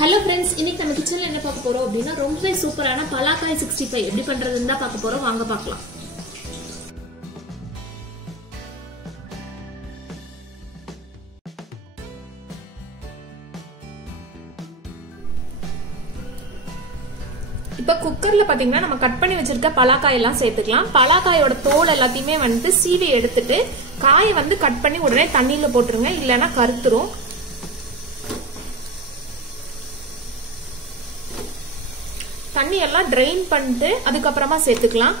Hello friends, இன்னைக்கு நம்ம கிச்சன்ல என்ன பார்க்க போறோம் அப்படினா ரொம்பவே சூப்பரான பலாக்காய் 65 எப்படி பண்றதுன்னு தான் பார்க்க போறோம். வாங்க பார்க்கலாம். இப்ப குக்கர்ல பாத்தீங்கன்னா நம்ம கட் பண்ணி வச்சிருக்க பலாக்காய் எல்லாம் சேர்த்துக்கலாம். பலாக்காயோட தோல் எல்லாத்தையுமே வந்து சீவி எடுத்துட்டு காயை வந்து கட் பண்ணி உடனே தண்ணியில போட்டுருங்க, இல்லனா கருத்துரும். தண்ணி எல்லாம் ட்ரெயின் பண்ணிட்டு அதுக்கப்புறமா சேர்த்துக்கலாம்.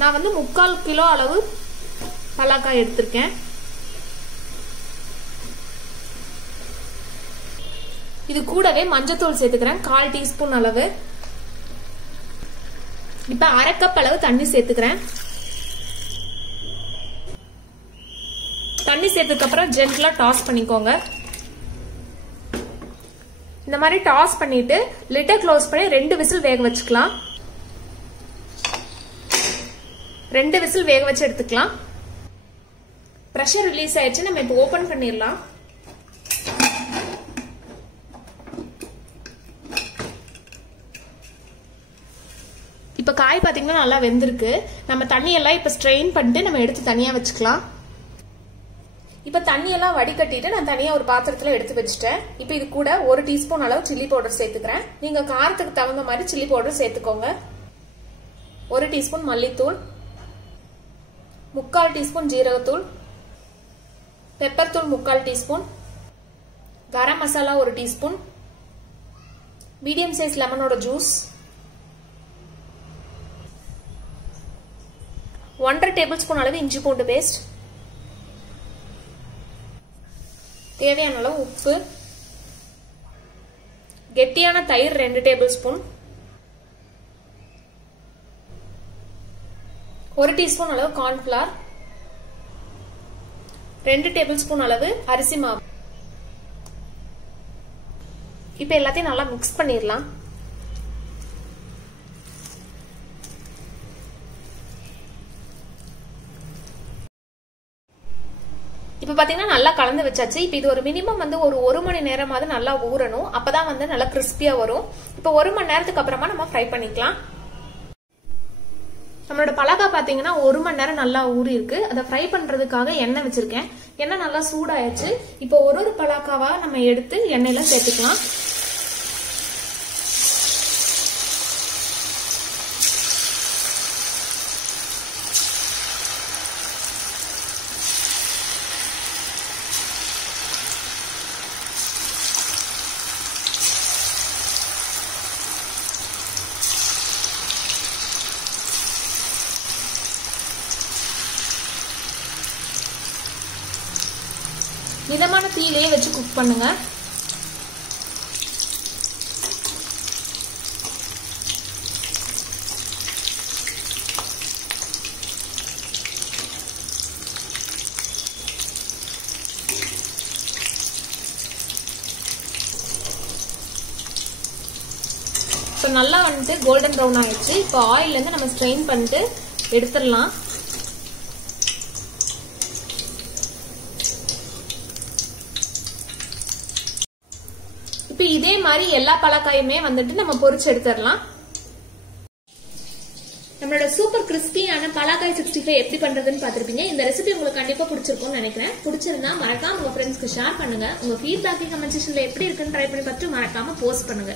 நான் வந்து 3/4 கிலோ அளவு பலாக்காய் எடுத்திருக்கேன். இது கூடவே மஞ்சத்தூள் சேர்த்துக்கிறேன் 1/4 டீஸ்பூன் அளவு. இப்ப 1/2 கப் அளவு தண்ணி சேர்த்துக்கிறேன். தண்ணி சேர்த்ததுக்கு அப்புறம் ஜென்டலா டாஸ் பண்ணிக்கோங்க. இந்த மாதிரி டாஸ் பண்ணிட்டு லிட்டை க்ளோஸ் பண்ணி 2 விசில் வேக வச்சுக்கலாம். 2 விசில் வேக வச்சு எடுத்துக்கலாம். பிரஷர் ரிலீஸ் ஆயிடுச்சு. நம்ம இப்போ ஓபன் பண்ணிடலாம். இப்ப காய் பாத்தீங்கன்னா நல்லா வெந்திருக்கு. நம்ம தண்ணியெல்லாம் இப்ப ஸ்ட்ரெயின் பண்ணிட்டு நம்ம எடுத்து தனியா வச்சுக்கலாம். இப்ப தண்ணியெல்லாம் வடிகட்டிட்டு நான் தனியா ஒரு பாத்திரத்துல எடுத்து வச்சுட்டேன். இப்ப இது கூட 1 டீஸ்பூன் அளவு சில்லி பவுடர் சேர்த்துக்கிறேன். நீங்க காரத்துக்கு தகுந்த மாதிரி சில்லி பவுடர் சேர்த்துக்கோங்க. 1 டீஸ்பூன் மல்லித்தூள், 3/4 டீஸ்பூன் ஜீரகத்தூள், பெப்பர் தூள் 3/4 teaspoon, garam masala 1 teaspoon, medium size லெமனோட ஜூஸ், 1/2 டேபிள் ஸ்பூன் அளவு இஞ்சி பூண்டு பேஸ்ட், தேவையான அளவு உப்பு, கெட்டியான தயிர் 2 டேபிள் ஸ்பூன், 1 டீஸ்பூன் அளவு கார்ன்ஃபிளவர், 2 டேபிள் ஸ்பூன் அளவு அரிசி மாவு. இப்ப எல்லாத்தையும் நல்லா மிக்ஸ் பண்ணிடலாம். இப்ப பாத்தீங்கன்னா நல்லா கலந்து வச்சாச்சு. இப்ப இது ஒரு மினிமம் வந்து ஒரு 1 மணி நேரமாவது நல்லா ஊறணும். அப்பதான் வந்து நல்லா கிறிஸ்பியா வரும். இப்ப 1 மணி நேரத்துக்கு அப்புறமா நம்ம ஃப்ரை பண்ணிக்கலாம். நம்மளோட பலாக்காய் பாத்தீங்கன்னா 1 மணி நேரம் நல்லா ஊறி இருக்கு. அதை ஃப்ரை பண்றதுக்காக எண்ணெய் வச்சிருக்கேன். எண்ணெய் நல்லா சூடாயிடுச்சு. இப்ப ஒரு பலாக்காவா நம்ம எடுத்து எண்ணெயில சேர்த்துக்கலாம். மிதமான தீயிலேயே வச்சு குக் பண்ணுங்க. இப்போ நல்லா வந்துட்டு கோல்டன் ப்ரௌன் ஆயிடுச்சு. இப்போ ஆயில்ல இருந்து நம்ம ஸ்ட்ரெயின் பண்ணிட்டு எடுத்துடலாம். இப்ப இதே மாதிரி எல்லா பலாக்காயுமே வந்துட்டு நம்ம பொரிச்சு எடுத்துடலாம். நம்மளோட சூப்பர் கிறிஸ்பியான பலாக்காய் 65 எப்படி பண்றதுன்னு பாத்திருப்பீங்க. இந்த ரெசிபி உங்களுக்கு கண்டிப்பா பிடிச்சிருக்கும்னு நினைக்கிறேன். பிடிச்சிருந்தா மறக்காம உங்க ஃப்ரெண்ட்ஸ்க்கு ஷேர் பண்ணுங்க. உங்க ஃபீட்பேக் கமெண்ட் செக்ஷன்ல எப்படி இருக்குன்னு ட்ரை பண்ணி பார்த்து மறக்காம போஸ்ட் பண்ணுங்க.